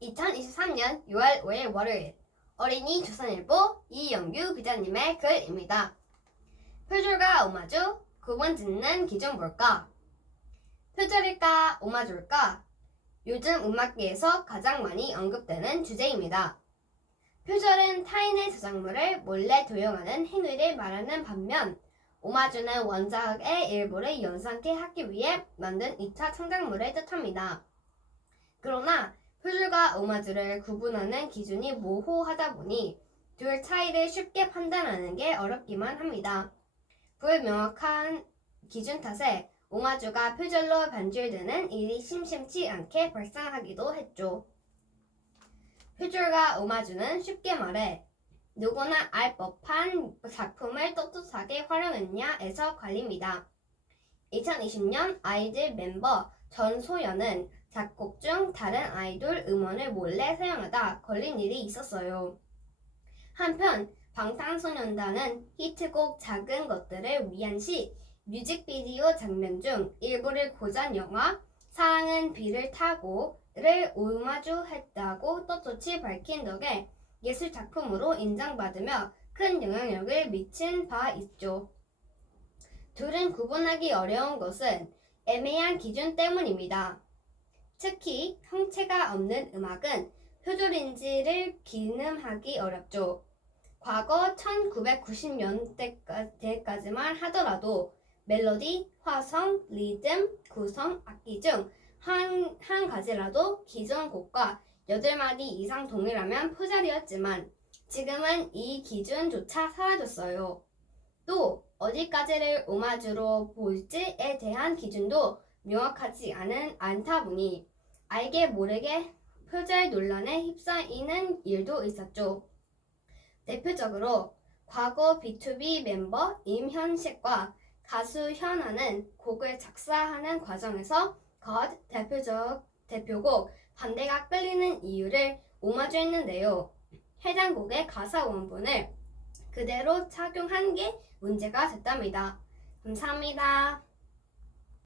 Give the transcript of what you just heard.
2023년 6월 5일 월요일 어린이 조선일보 이영규 기자님의 글입니다. 표절과 오마주 구분 짓는 기준 뭘까? 표절일까 오마주일까? 요즘 음악계에서 가장 많이 언급되는 주제입니다. 표절은 타인의 저작물을 몰래 도용하는 행위를 말하는 반면 오마주는 원작의 일부를 연상케 하기 위해 만든 2차 창작물을 뜻합니다. 그러나 표절과 오마주를 구분하는 기준이 모호하다 보니 둘 차이를 쉽게 판단하는 게 어렵기만 합니다. 불명확한 기준 탓에 오마주가 표절로 변질되는 일이 심심치 않게 발생하기도 했죠. 표절과 오마주는 쉽게 말해 누구나 알 법한 작품을 떳떳하게 활용했냐에서 갈립니다. 2020년 아이들 멤버 전소연은 작곡 중 다른 아이돌 음원을 몰래 사용하다 걸린 일이 있었어요. 한편 방탄소년단은 히트곡 작은 것들을 위한 시 뮤직비디오 장면 중 일부를 고전 영화 사랑은 비를 타고를 오마주했다고 떳떳이 밝힌 덕에 예술 작품으로 인정받으며 큰 영향력을 미친 바 있죠. 둘은 구분하기 어려운 것은 애매한 기준 때문입니다. 특히 형체가 없는 음악은 표절인지를 기능하기 어렵죠. 과거 1990년대까지만 하더라도 멜로디, 화성, 리듬, 구성, 악기 중 한, 한 가지라도 기존 곡과 8마디 이상 동일하면 표절이었지만 지금은 이 기준조차 사라졌어요. 또 어디까지를 오마주로 볼지에 대한 기준도 명확하지 않은 않다 보니 알게 모르게 표절 논란에 휩싸이는 일도 있었죠. 대표적으로 과거 B2B 멤버 임현식과 가수 현아는 곡을 작사하는 과정에서 것 대표적 대표곡 반대가 끌리는 이유를 오마주했는데요. 해당 곡의 가사 원본을 그대로 착용한 게 문제가 됐답니다. 감사합니다.